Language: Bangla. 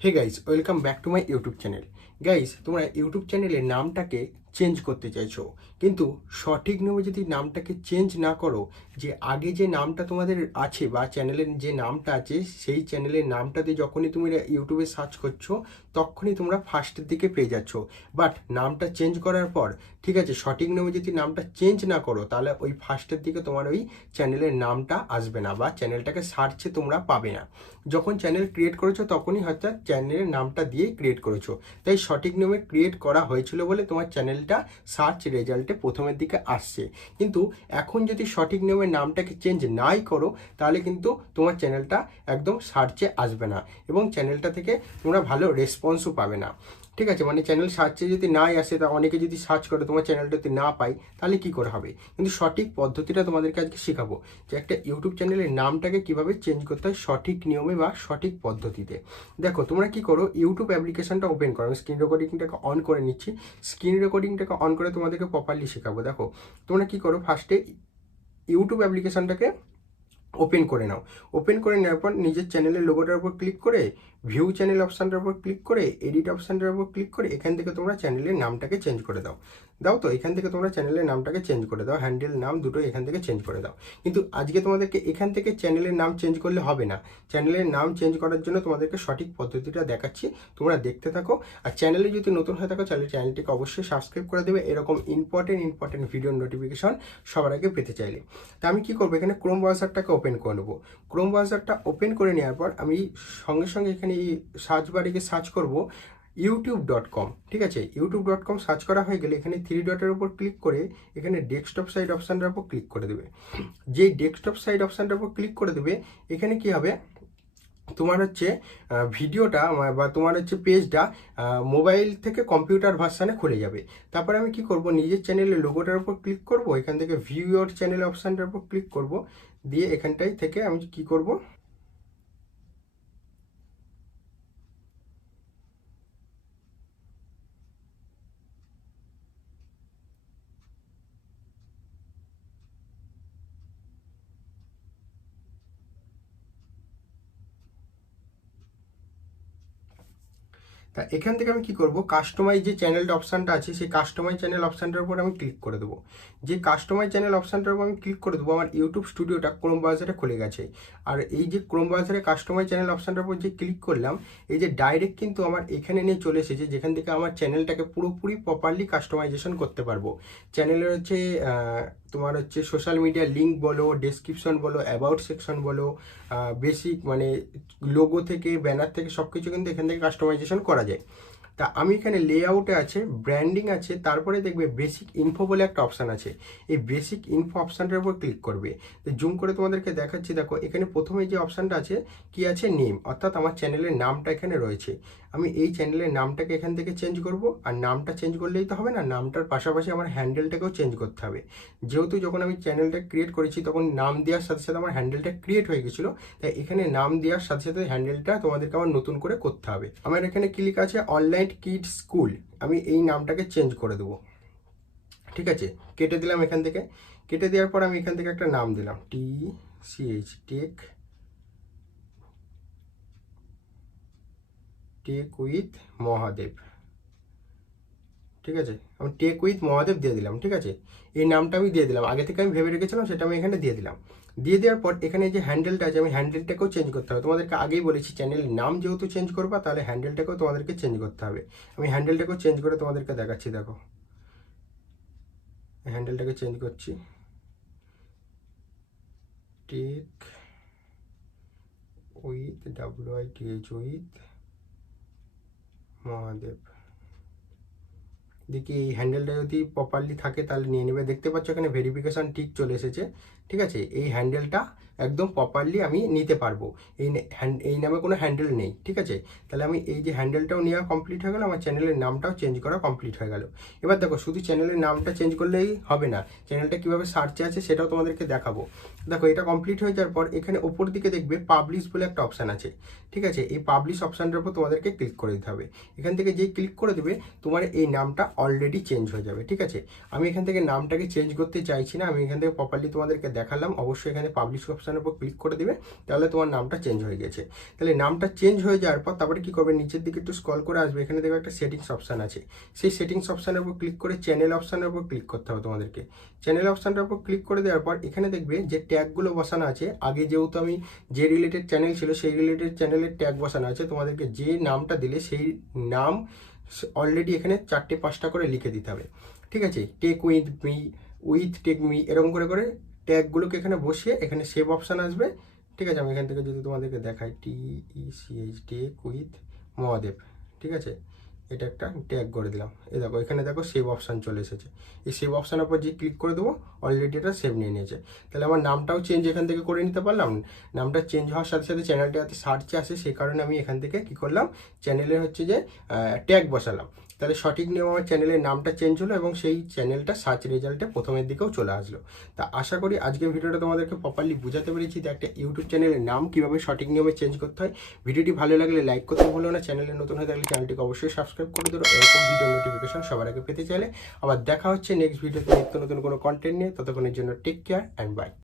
Hey guys welcome back to my YouTube channel guys তোমরা ইউটিউব চ্যানেলের নামটাকে চেঞ্জ করতে চাইছো। কিন্তু সঠিক নিয়মে যদি নামটাকে চেঞ্জ না করো, যে আগে যে নামটা তোমাদের আছে বা চ্যানেলের যে নামটা আছে, সেই চ্যানেলের নামটাতে যখনই তুমি ইউটিউবে সার্চ করছ, তখনই তোমরা ফার্স্টের দিকে পেয়ে যাচ্ছ। বাট নামটা চেঞ্জ করার পর, ঠিক আছে, সঠিক নিয়মে যদি নামটা চেঞ্জ না করো, তাহলে ওই ফার্স্টের দিকে তোমার ওই চ্যানেলের নামটা আসবে না বা চ্যানেলটাকে সার্চে তোমরা পাবে না। যখন চ্যানেল ক্রিয়েট করেছ, তখনই হয়তো চ্যানেলের নামটা দিয়ে ক্রিয়েট করেছ। তাই সঠিক নিয়মে ক্রিয়েট করা হয়েছিল বলে তোমার চ্যানেলটা সার্চ রেজাল্টে প্রথমের দিকে আসছে। কিন্তু এখন যদি সঠিক নিয়মে নামটাকে চেঞ্জ নাই করো, তাহলে কিন্তু তোমার চ্যানেলটা একদম সার্চে আসবে না এবং চ্যানেলটা থেকে তোমরা ভালো রেসপন্সও পাবে না। ঠিক আছে? মানে চ্যানেল সার্চে যদি নাই আসে, তা অনেকে যদি সার্চ করে তোমার চ্যানেলটা যদি না পাই তাহলে কি করে হবে? কিন্তু সঠিক পদ্ধতিটা তোমাদেরকে আজকে শেখাবো যে একটা ইউটিউব চ্যানেলের নামটাকে কীভাবে চেঞ্জ করতে হয় সঠিক নিয়মে বা সঠিক পদ্ধতিতে। দেখো, তোমরা কি করো? ইউটিউব অ্যাপ্লিকেশনটা ওপেন করো। আমি স্ক্রিন রেকর্ডিংটাকে অন করে নিচ্ছি। স্ক্রিন রেকর্ডিংটাকে অন করে তোমাদেরকে প্রপারলি শেখাবো। দেখো, তোমরা কি করো? ফার্স্টে ইউটিউব অ্যাপ্লিকেশনটাকে ওপেন করে নাও। ওপেন করে নেওয়ার পর নিজের চ্যানেলের লোগোটার উপর ক্লিক করে ভিউ চ্যানেল অপশানটার উপর ক্লিক করে এডিট অপশানটার উপর ক্লিক করে, এখান থেকে তোমরা চ্যানেলের নামটাকে চেঞ্জ করে দাও। দাও তো, এখান থেকে তোমরা চ্যানেলের নামটাকে চেঞ্জ করে দাও হ্যান্ডেল নাম দুটো এখান থেকে চেঞ্জ করে দাও। কিন্তু আজকে তোমাদেরকে এখান থেকে চ্যানেলের নাম চেঞ্জ করলে হবে না। চ্যানেলের নাম চেঞ্জ করার জন্য তোমাদেরকে সঠিক পদ্ধতিটা দেখাচ্ছি, তোমরা দেখতে থাকো। আর চ্যানেলে যদি নতুন হয়ে থাকো, তাহলে চ্যানেলটিকে অবশ্যই সাবস্ক্রাইব করে দেবে। এরকম ইম্পর্টেন্ট ইম্পর্টেন্ট ভিডিও নোটিফিকেশন সবার আগে পেতে চাইলে। তা আমি কি করব? এখানে ক্রোম ব্রাউজারটাকে ওপেন করে নেব। ক্রোম ব্রাউজারটা ওপেন করে নেওয়ার পর আমি সঙ্গে সঙ্গে এখানে এই সার্চ গিয়ে সার্চ করব। ইউটিউব ডট কম ঠিক আছে? ইউটিউব ডট কম সার্চ করা হয়ে গেলে এখানে থ্রি ডটের উপর ক্লিক করে এখানে ডেস্কটপ সাইড অপশানটার উপর ক্লিক করে দেবে। যেই ডেস্কটপ সাইড অপশানটার উপর ক্লিক করে দেবে, এখানে কি হবে? তোমার হচ্ছে ভিডিওটা বা তোমার হচ্ছে পেজটা মোবাইল থেকে কম্পিউটার ভার্সানে খুলে যাবে। তারপরে আমি কি করব? নিজের চ্যানেলের লোগোটার উপর ক্লিক করব, এখান থেকে ভিউ ইয়োর চ্যানেল অপশানটার উপর ক্লিক করব। দিয়ে এখানটাই থেকে আমি কি করব? তা এখান থেকে আমি কি করব? কাস্টমাইজ যে চ্যানেলটা অপশানটা আছে, সেই কাস্টমাইজ চ্যানেল অপশানটার উপর আমি ক্লিক করে দেবো। যে কাস্টমাইজ চ্যানেল অপশানটার উপর আমি ক্লিক করে দেবো, আমার ইউটিউব স্টুডিওটা ক্রোম ব্রাউজারে খুলে গেছে। আর এই যে ক্রোম ব্রাউজারে কাস্টমাইজ চ্যানেল অপশানটার উপর যে ক্লিক করলাম, এই যে ডাইরেক্ট কিন্তু আমার এখানে নিয়ে চলে এসেছে, যেখান থেকে আমার চ্যানেলটাকে পুরোপুরি প্রপারলি কাস্টমাইজেশন করতে পারব। চ্যানেলের হচ্ছে তোমার হচ্ছে সোশ্যাল মিডিয়া লিঙ্ক বলো ডেসক্রিপশন বলো অ্যাবাউট সেকশন বলো বেসিক মানে লোগো থেকে ব্যানার থেকে সব কিছু কিন্তু এখান থেকে কাস্টমাইজেশন করা যায়। 예. তা আমি এখানে লেআউটে আছে ব্র্যান্ডিং আছে, তারপরে দেখবে বেসিক ইনফো বলে একটা অপশান আছে। এই বেসিক ইনফো অপশানটার উপর ক্লিক করবে। তো জুম করে তোমাদেরকে দেখাচ্ছি, দেখো এখানে প্রথমে যে অপশানটা আছে, কি আছে? নেম অর্থাৎ আমার চ্যানেলের নামটা এখানে রয়েছে। আমি এই চ্যানেলের নামটাকে এখান থেকে চেঞ্জ করব, আর নামটা চেঞ্জ করলেই তো হবে না, নামটার পাশাপাশি আমার হ্যান্ডেলটাকেও চেঞ্জ করতে হবে। যেহেতু যখন আমি চ্যানেলটা ক্রিয়েট করেছি, তখন নাম দেওয়ার সাথে সাথে আমার হ্যান্ডেলটা ক্রিয়েট হয়ে গেছিল, তাই এখানে নাম দেওয়ার সাথে সাথে হ্যান্ডেলটা তোমাদেরকে আমার নতুন করে করতে হবে। আমার এখানে ক্লিক আছে? অনলাইন কিড স্কুল আমি এই নামটাকে চেঞ্জ করে দেবো। ঠিক আছে? কেটে দিলাম এখান থেকে। কেটে দেওয়ার পর আমি এখান থেকে একটা নাম দিলাম। T CH tech tech with Mahadev ঠিক আছে? আমি টেক উইথ মহাদেব দিয়ে দিলাম, ঠিক আছে? এই নামটা আমি দিয়ে দিলাম। আগে থেকে আমি ভেবে রেখেছিলাম, সেটা আমি এখানে দিয়ে দিলাম। দিয়ে দেওয়ার পর এখানে যে হ্যান্ডেলটা আছে, আমি হ্যান্ডেলটাকেও চেঞ্জ করতে হবে। তোমাদেরকে আগেই বলেছি চ্যানেলের নাম যেহেতু চেঞ্জ করবা, তাহলে হ্যান্ডেলটাকেও তোমাদেরকে চেঞ্জ করতে হবে। আমি হ্যান্ডেলটাকেও চেঞ্জ করে তোমাদেরকে দেখাচ্ছি, দেখো। হ্যান্ডেলটাকে চেঞ্জ করছি। Tech with W I T H with Mahadev. দেখি এই হ্যান্ডেলটা যদি প্রপারলি থাকে তাহলে নিয়ে নেবে। দেখতে পাচ্ছ এখানে ভেরিফিকেশন ঠিক চলে এসেছে। ঠিক আছে? এই হ্যান্ডেলটা একদম প্রপারলি আমি নিতে পারব। এই হ্যান্ড- এই নামে কোনো হ্যান্ডেল নেই, ঠিক আছে? তাহলে আমি এই যে হ্যান্ডেলটাও নেওয়া কমপ্লিট হয়ে গেল, আমার চ্যানেলের নামটাও চেঞ্জ করা কমপ্লিট হয়ে গেল। এবার দেখো, শুধু চ্যানেলের নামটা চেঞ্জ করলেই হবে না চ্যানেলটা কীভাবে সার্চে আছে সেটাও তোমাদেরকে দেখাবো। দেখো, এটা কমপ্লিট হয়ে যাওয়ার পর এখানে ওপর দিকে দেখবে পাবলিশ বলে একটা অপশান আছে, ঠিক আছে? এই পাবলিশ অপশানটার উপর তোমাদেরকে ক্লিক করে দিতে হবে। এখান থেকে যেই ক্লিক করে দেবে, তোমার এই নামটা অলরেডি চেঞ্জ হয়ে যাবে, ঠিক আছে? আমি এখান থেকে নামটাকে চেঞ্জ করতে চাইছি না, আমি এখান থেকে প্রপারলি তোমাদেরকে দেখালাম, অবশ্যই এখানে পাবলিশ অপশান অপশানের উপর ক্লিক করে দিবে, তাহলে তোমার নামটা চেঞ্জ হয়ে গেছে। তাহলে নামটা চেঞ্জ হয়ে যাওয়ার পর তারপরে কী করবে? নিচের দিকে একটু স্ক্রল করে আসবে, এখানে দেখবে একটা সেটিংস অপশান আছে। সেই সেটিংস অপশানের উপর ক্লিক করে চ্যানেল অপশানের উপর ক্লিক করতে হবে তোমাদেরকে। চ্যানেল অপশানটার উপর ক্লিক করে দেওয়ার পর এখানে দেখবে যে ট্যাগগুলো বসানো আছে। আগে যেহেতু আমি যে রিলেটেড চ্যানেল ছিল, সেই রিলেটেড চ্যানেলের ট্যাগ বসানো আছে। তোমাদেরকে যে নামটা দিলে সেই নাম অলরেডি এখানে চারটে পাঁচটা করে লিখে দিতে হবে। ঠিক আছে? Tech with me with tech me এরকম করে করে ট্যাগগুলোকে এখানে বসিয়ে এখানে সেভ অপশান আসবে। ঠিক আছে, আমি এখান থেকে যদি তোমাদেরকে দেখাই T E C H tech with Mahadev. ঠিক আছে, এটা একটা ট্যাগ করে দিলাম। এ দেখো, এখানে দেখো সেভ অপশান চলে এসেছে। এই সেভ অপশানের উপর যে ক্লিক করে দেবো অলরেডি এটা সেভ নিয়ে নিয়েছে। তাহলে আমার নামটাও চেঞ্জ এখান থেকে করে নিতে পারলাম। নামটা চেঞ্জ হওয়ার সাথে সাথে চ্যানেলটা যাতে সার্চে আসে, সেই কারণে আমি এখান থেকে কি করলাম? চ্যানেলের হচ্ছে যে ট্যাগ বসালাম। তাহলে সঠিক নিয়ম আমার চ্যানেলের নামটা চেঞ্জ হলো এবং সেই চ্যানেলটা সার্চ রেজাল্টে প্রথমের দিকেও চলে আসলো। তা আশা করি আজকের ভিডিওটা তোমাদেরকে প্রপারলি বুঝাতে পেরেছি যে একটা ইউটিউব চ্যানেলের নাম কীভাবে সঠিক নিয়মে চেঞ্জ করতে হয়। ভিডিওটি ভালো লাগলে লাইক করতে ভুলো না। চ্যানেলে নতুন হয়ে থাকলে চ্যানেলটিকে অবশ্যই সাবস্ক্রাইব করে দেবো এরকম ভিডিও নোটিফিকেশন সবার আগে পেতে চাইলে। আবার দেখা হচ্ছে নেক্সট ভিডিওতে নিত্য নতুন কোনো কন্টেন্ট নিয়ে। ততক্ষণের জন্য টেক কেয়ার অ্যান্ড বাই